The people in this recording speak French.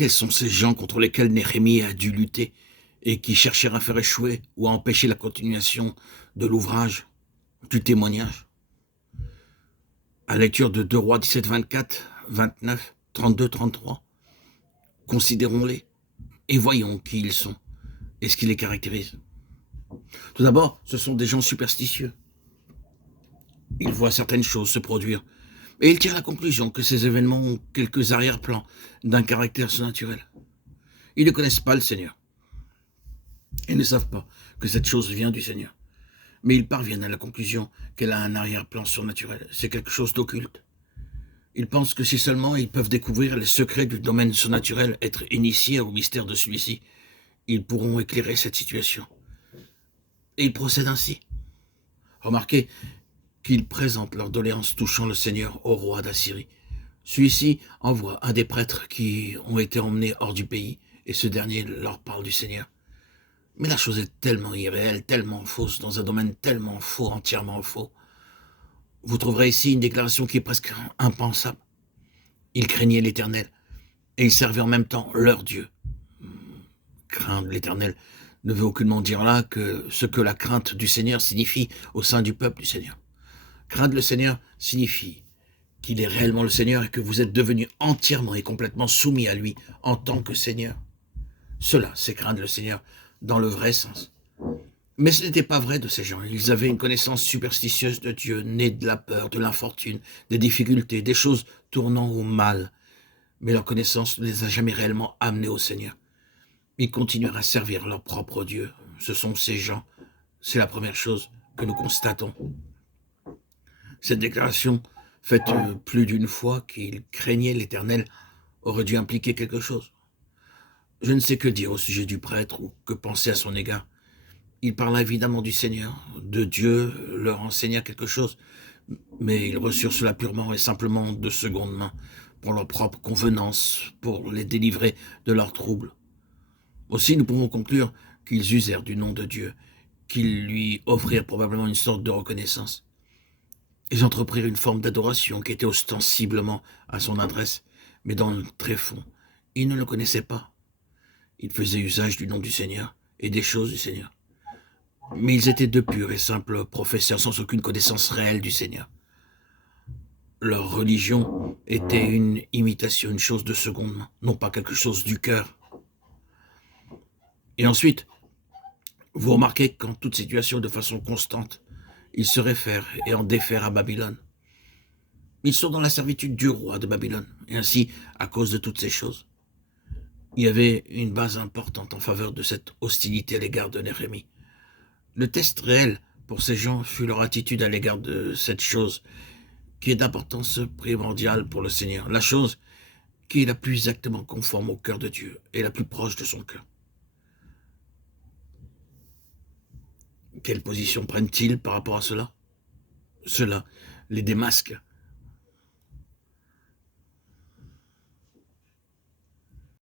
Quels sont ces gens contre lesquels Néhémie a dû lutter et qui cherchèrent à faire échouer ou à empêcher la continuation de l'ouvrage, du témoignage? À la lecture de 2 Rois 17, 24, 29, 32, 33, considérons-les et voyons qui ils sont et ce qui les caractérise. Tout d'abord, ce sont des gens superstitieux. Ils voient certaines choses se produire et ils tirent la conclusion que ces événements ont quelques arrière-plans d'un caractère surnaturel. Ils ne connaissent pas le Seigneur. Ils ne savent pas que cette chose vient du Seigneur. Mais ils parviennent à la conclusion qu'elle a un arrière-plan surnaturel. C'est quelque chose d'occulte. Ils pensent que si seulement ils peuvent découvrir les secrets du domaine surnaturel, être initiés au mystère de celui-ci, ils pourront éclairer cette situation. Et ils procèdent ainsi. Remarquez qu'ils présentent leurs doléances touchant le Seigneur au roi d'Assyrie. Celui-ci envoie un des prêtres qui ont été emmenés hors du pays, et ce dernier leur parle du Seigneur. Mais la chose est tellement irréelle, tellement fausse, dans un domaine tellement faux, entièrement faux. Vous trouverez ici une déclaration qui est presque impensable. Ils craignaient l'Éternel, et ils servaient en même temps leur Dieu. Craindre l'Éternel ne veut aucunement dire là que ce que la crainte du Seigneur signifie au sein du peuple du Seigneur. Craindre le Seigneur signifie qu'il est réellement le Seigneur et que vous êtes devenus entièrement et complètement soumis à lui en tant que Seigneur. Cela, c'est craindre le Seigneur dans le vrai sens. Mais ce n'était pas vrai de ces gens. Ils avaient une connaissance superstitieuse de Dieu, née de la peur, de l'infortune, des difficultés, des choses tournant au mal. Mais leur connaissance ne les a jamais réellement amenés au Seigneur. Ils continuèrent à servir leur propre Dieu. Ce sont ces gens. C'est la première chose que nous constatons. Cette déclaration, faite plus d'une fois qu'ils craignaient l'Éternel, aurait dû impliquer quelque chose. Je ne sais que dire au sujet du prêtre ou que penser à son égard. Il parla évidemment du Seigneur, de Dieu, leur enseigna quelque chose, mais ils reçurent cela purement et simplement de seconde main, pour leur propre convenance, pour les délivrer de leurs troubles. Aussi, nous pouvons conclure qu'ils usèrent du nom de Dieu, qu'ils lui offrirent probablement une sorte de reconnaissance. Ils entreprirent une forme d'adoration qui était ostensiblement à son adresse, mais dans le tréfonds, ils ne le connaissaient pas. Ils faisaient usage du nom du Seigneur et des choses du Seigneur. Mais ils étaient de purs et simples professeurs sans aucune connaissance réelle du Seigneur. Leur religion était une imitation, une chose de seconde main, non pas quelque chose du cœur. Et ensuite, vous remarquez qu'en toute situation, de façon constante, ils se réfèrent et en défèrent à Babylone. Ils sont dans la servitude du roi de Babylone, et ainsi, à cause de toutes ces choses, il y avait une base importante en faveur de cette hostilité à l'égard de Néhémie. Le test réel pour ces gens fut leur attitude à l'égard de cette chose qui est d'importance primordiale pour le Seigneur, la chose qui est la plus exactement conforme au cœur de Dieu et la plus proche de son cœur. Quelle position prennent-ils par rapport à cela? Cela les démasque